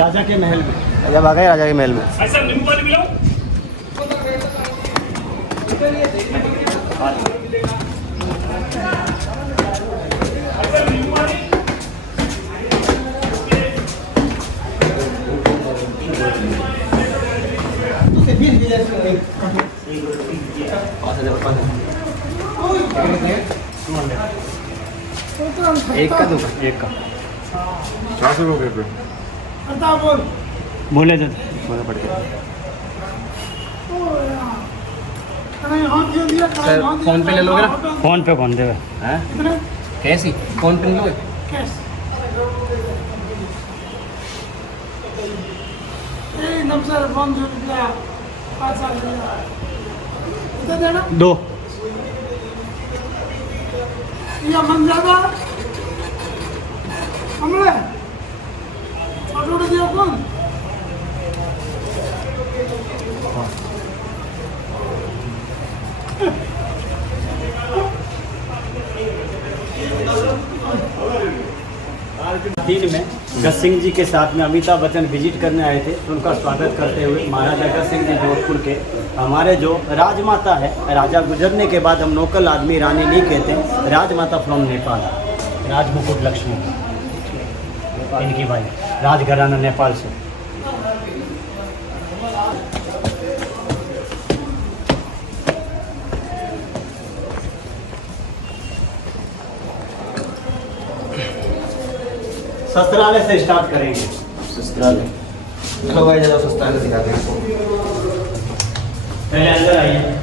राजा के महल में। जब आ गए राजा के महल में। ऐसा नींबू पानी मिलाओ। एक का दो का? एक का 400 रुपये पे। बोले थे बोला पड़ गया। सर फोन पे ले लोगे ना? फोन पे कौन देगा? हैं? कैसी? फोन पे लोगे? दो दिन में गज सिंह जी के साथ में अमिताभ बच्चन विजिट करने आए थे, तो उनका स्वागत करते हुए महाराजा गज सिंह जी जोधपुर के हमारे जो राजमाता है, राजा गुजरने के बाद हम लोकल आदमी रानी नहीं कहते, राजमाता फ्रॉम नेपाल, राजमुकुट लक्ष्मी इनकी भाई, राजघराना नेपाल से। शस्त्रालय से स्टार्ट करेंगे। शस्त्रालय चलो भाई, ज़्यादा शस्त्रालय दिखाते हैं आपको। पहले अंदर आइए।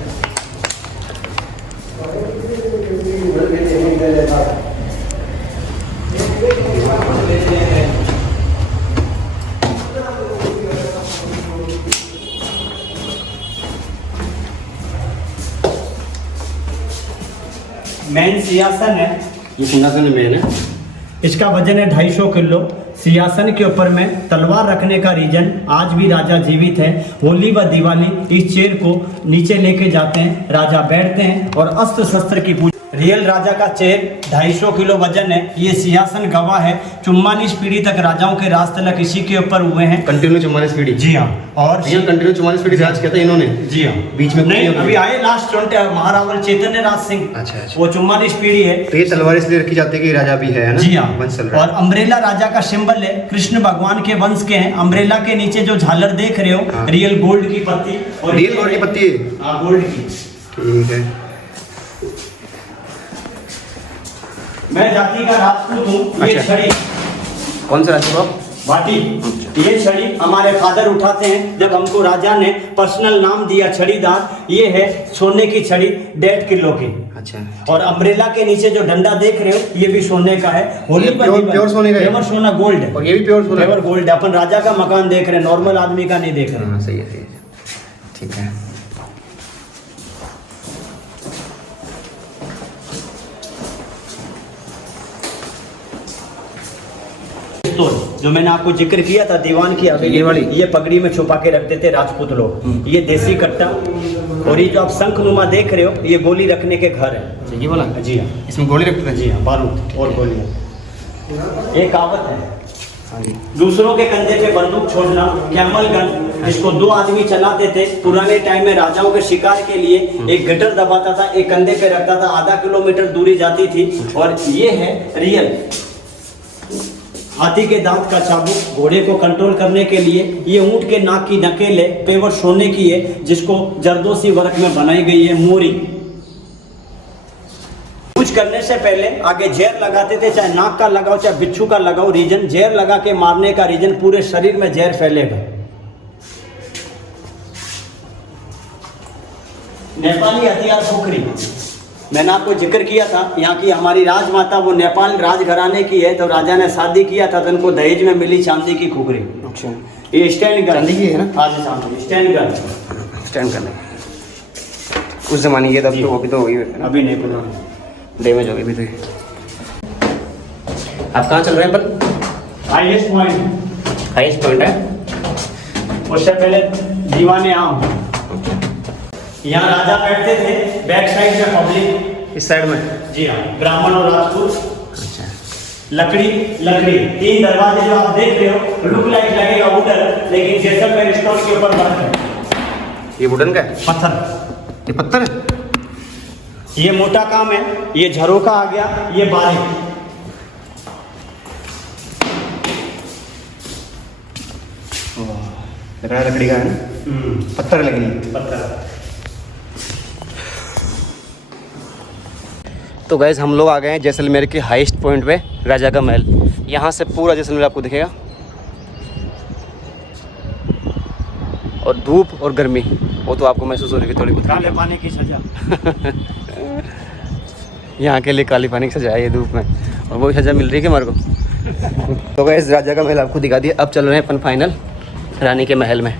मेन सिंहासन है, ये सिंहासन मेन है। इसका वजन है 250 किलो। सिंहासन के ऊपर में तलवार रखने का रीजन, आज भी राजा जीवित है। होली व दिवाली इस चेयर को नीचे लेके जाते हैं, राजा बैठते हैं और अस्त्र शस्त्र की पूजा। रियल राजा का चेयर 250 किलो वजन है। ये सिंहासन गवाह है 44 पीढ़ी तक राजाओं के राज तलक इसी के ऊपर हुए हैं। कंटिन्यू 44 पीढ़ी। जी हाँ। और ये कंटिन्यू 44 पीढ़ी राज किया था इन्होंने। जी हाँ। बीच में नहीं, अभी आए लास्ट 20 महारावल चैतन्य राज सिंह। अच्छा अच्छा। वो 44 पीढ़ी है। तो ये तलवार इसलिए रखी जाती है कि राजा भी है ना? जी हाँ। वंश चल रहा है। और अम्ब्रेला राजा का सिंबल है, कृष्ण भगवान के वंश के हैं। अम्ब्रेला के नीचे जो झालर देख रहे हो, हाँ। रियल गोल्ड की पत्ती। और रियल गोल्ड की पत्ती है? हाँ, गोल्ड की। ठीक है। मैं जाति का राजपूत हूँ। ये अच्छा। छड़ी कौन सा राजा बाब? भाटी। अच्छा। ये छड़ी हमारे फादर उठाते हैं, जब हमको राजा ने पर्सनल नाम दिया छड़ीदार। ये है सोने की छड़ी 1.5 किलो की। अच्छा। और अम्ब्रेला के नीचे जो डंडा देख रहे हो, ये भी सोने का है। होली प्योर सोने का है? प्योर सोना, गोल्ड है। और ये भी प्योर सोना? प्योर गोल्ड है। अपन राजा का मकान देख रहे हैं, नॉर्मल आदमी का नहीं देख रहे। हाँ सही है, सही है। ठीक है। जो मैंने आपको जिक्र किया था दीवान की, ये वाली? ये पगड़ी में छुपा के रखते थे राजपूत लोग। ये देसी कट्टा। और ये जो आप शंखनुमा देख रहे हो, ये गोली रखने के घर है। ये वाला? जी हाँ। इसमें गोली रखते हैं? जी हाँ, बारूद और गोलियां। एक कहावत है, हाँ जी। दूसरों के कंधे पे बंदूक छोड़ना, कैमल गन, जिसको 2 आदमी चलाते थे। पुराने टाइम में राजाओं के शिकार के लिए एक गटर दबाता था, एक कंधे पे रखता था, आधा किलोमीटर दूरी जाती थी। और ये है रियल हाथी के दांत का चाबुक, घोड़े को कंट्रोल करने के लिए। ये ऊंट के नाक की नकेल है, पेवर सोने की है, जिसको जरदोसी वर्क में बनाई गई है। मोरी कुछ करने से पहले आगे जहर लगाते थे, चाहे नाक का लगाओ चाहे बिच्छू का लगाओ। रीजन जहर लगा के मारने का रीजन, पूरे शरीर में जहर फैलेगा। नेपाली हथियार खुखरी, मैंने आपको जिक्र किया था, यहाँ की हमारी राजमाता वो नेपाल राजघराने की है। तो राजा ने शादी किया था तो उनको दहेज में मिली चांदी की खुखरी। अच्छा। ये स्टैंड गन चांदी की है ना? हाँ जी, चांदी स्टैंड गन। स्टैंड करने उस जमाने की, तब तो वो भी तो होगी ना? अभी नहीं पुराना, डैमेज हो गई भी तो। आप कहाँ चल रहे हैं पर? Highest point. हाईएस्ट पॉइंट है? उससे पहले दीवाने आम, यहाँ राजा बैठते थे, बैक साइड में पब्लिक, इस साइड में? जी हाँ, ब्राह्मण और राजपूत। अच्छा। लकड़ी लकड़ी 3 दरवाजे जो आप देख रहे हो, लुक लाइट लगेगा लेकिन जैसलमेर स्टोन के ऊपर वर्क है। ये वुडन का है, पत्थर, ये पत्थर है। ये मोटा काम है, ये झरोका आ गया, ये बारीक। लग रहा है लकड़ी का है ना, पत्थर लगी। पत्थर। तो गैस हम लोग आ गए हैं जैसलमेर के हाईएस्ट पॉइंट पे, राजा का महल। यहाँ से पूरा जैसलमेर आपको दिखेगा, और धूप और गर्मी वो तो आपको महसूस हो रही है थोड़ी बहुत। काले पानी की सजा। यहाँ के लिए काली पानी की सजा है ये धूप में, और वही सजा मिल रही है कि हमारे को। तो गैस राजा का महल आपको दिखा दिया, अब चल रहे हैं अपन फाइनल रानी के महल में।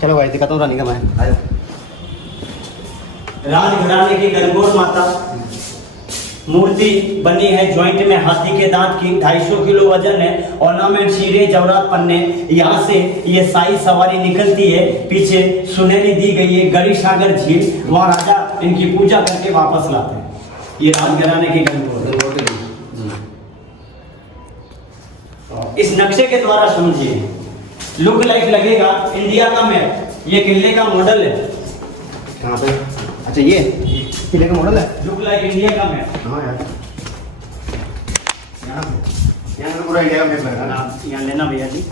चलो भाई दिखाता हूँ रानी का महल, आ जाओ। राजघराने की गणगौर माता मूर्ति बनी है ज्वाइंट में हाथी के दांत की, 250 किलो वजन है। ऑर्नामेंट शीरे जवरात पन्ने, यहाँ से ये शाही सवारी निकलती है, पीछे सुनहरी दी गई है गरी सागर झील, वहाँ राजा इनकी पूजा करके वापस लाते हैं। ये राजघराने की गणगौर। इस नक्शे के द्वारा समझिए, लुक लाइक लगेगा इंडिया का मैप। ये किले का मॉडल है। कहाँ पे? अच्छा ये किले का मॉडल है, लुक लाइक इंडिया का मैप। हाँ यार, यहाँ पूरा इंडिया का मैप लग रहा है। यहाँ लेना भैया जी।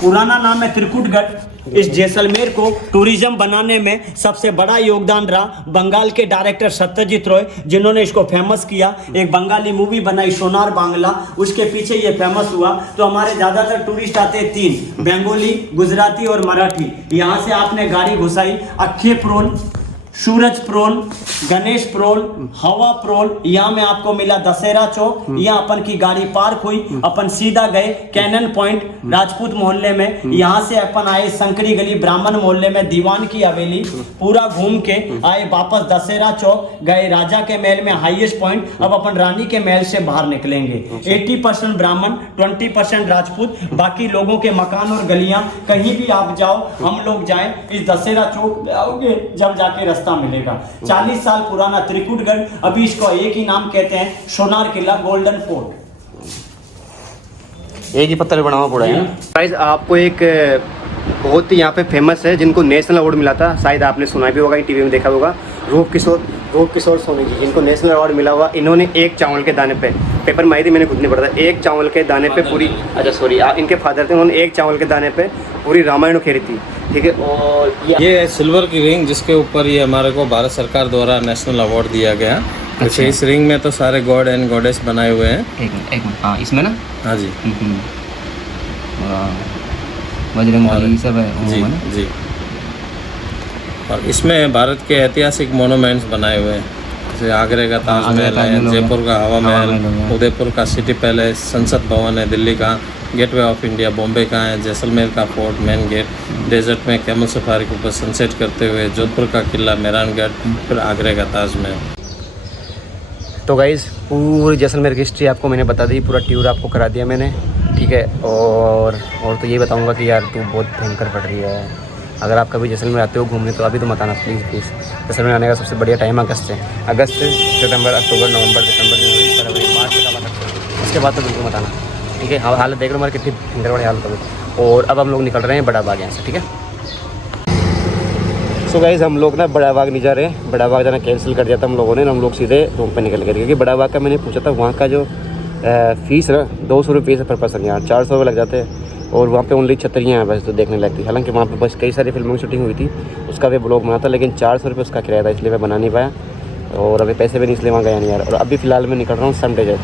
पुराना नाम है त्रिकुटगढ़। इस जैसलमेर को टूरिज्म बनाने में सबसे बड़ा योगदान रहा बंगाल के डायरेक्टर सत्यजीत रॉय, जिन्होंने इसको फेमस किया। एक बंगाली मूवी बनाई सोनार बांग्ला, उसके पीछे ये फेमस हुआ। तो हमारे ज़्यादातर टूरिस्ट आते हैं 3, बंगाली, गुजराती और मराठी। यहाँ से आपने गाड़ी घुसाई, अक्खे प्रोल, सूरज प्रोल, गणेश प्रोल, हवा प्रोल, यहाँ में आपको मिला दशहरा चौक। यहाँ अपन की गाड़ी पार्क हुई, अपन सीधा गए कैनन पॉइंट राजपूत मोहल्ले में। यहाँ से अपन आए संकरी गली ब्राह्मण मोहल्ले में दीवान की हवेली, पूरा घूम के आए वापस दशहरा चौक, गए राजा के महल में हाईएस्ट पॉइंट। अब अपन रानी के महल से बाहर निकलेंगे। 80% ब्राह्मण, 20% राजपूत, बाकी लोगों के मकान और गलियां। कहीं भी आप जाओ, हम लोग जाएं, इस दशहरा चौक पे आओगे जब जाके रास्ता मिलेगा। 40 साल पुराना त्रिकुटगढ़, अभी इसको एक ही नाम कहते हैं, सोनार किला, गोल्डन फोर्ट। एक ही पत्थर बना हुआ पड़ा है। गाइस आपको एक बहुत ही यहाँ पे फेमस है, जिनको नेशनल अवार्ड मिला था, शायद आपने सुना भी होगा, टीवी में देखा होगा, रूप किशोर सोनी जी, इनको नेशनल अवार्ड मिला हुआ। इन्होंने एक चावल के दाने पे, पेपर मारी थी मैंने, खुद नहीं पढ़ा था, एक चावल के दाने पे पूरी, अच्छा सॉरी इनके फादर थे, उन्होंने एक चावल के दाने पे पूरी रामायण उखेरी थी, ठीक है। और ये सिल्वर की रिंग, जिसके ऊपर ये हमारे को भारत सरकार द्वारा नेशनल अवार्ड दिया गया। अच्छा। इस रिंग में तो सारे गॉड एंड गॉडेस बनाए हुए हैं। एक मिनट, हाँ इसमें ना, हाँ जी, बजरंगबली सब है जी जी। और इसमें भारत के ऐतिहासिक मोनूमेंट्स बनाए हुए हैं, जैसे आगरे का ताजमहल है, जयपुर का हवा महल, उदयपुर का सिटी पैलेस, संसद भवन है दिल्ली का, गेटवे ऑफ इंडिया बॉम्बे का है, जैसलमेर का फोर्ट मेन गेट, डेजर्ट में कैमल सफारी के ऊपर सनसेट करते हुए जोधपुर का किला मेहरानगढ़, फिर आगरे का ताजमहल। तो गाइज़ पूरी जैसलमेर की हिस्ट्री आपको मैंने बता दी, पूरा टूर आपको करा दिया मैंने, ठीक है। और तो ये बताऊंगा कि यार तू बहुत भयंकर पड़ रही है। अगर आप कभी जैसलमेर आते हो घूमने तो अभी तो मत आना प्लीज़। जैसलमेर आने का सबसे बढ़िया टाइम अगस्त है। अगस्त, सितंबर, अक्टूबर, नवंबर, दिसंबर, जनवरी, फरवरी, मार्च तक आ सकते हो, उसके बाद तो बिल्कुल मत आना, ठीक है। हालत देख लो हमारी कितनी भयंकर वाली हालत होगी। और अब हम लोग निकल रहे हैं बड़ा बाग यहाँ से, ठीक है। सो गाइज़ हम लोग ना बड़ा बाग नहीं जा रहे हैं, बड़ा बाग जाना कैंसिल कर दिया था हम लोगों ने, हम लोग सीधे रूम पे निकल गए, क्योंकि बड़ा बाग का मैंने पूछा था, वहाँ का जो फ़ीस ना 200 रुपये पर पर्सन, यहाँ 400 रुपये लग जाते हैं। और वहाँ पे ओनली छतरियाँ हैं बस तो देखने लगती, हालांकि वहाँ पे बस कई सारी फिल्मों की शूटिंग हुई थी, उसका भी ब्लॉग बना था, लेकिन 400 रुपये उसका किराया था, इसलिए मैं बना नहीं पाया। और अभी पैसे भी नहीं, इसलिए वहाँ गया नहीं यार। और अभी फ़िलहाल मैं निकल रहा हूँ सन डेजर्ट।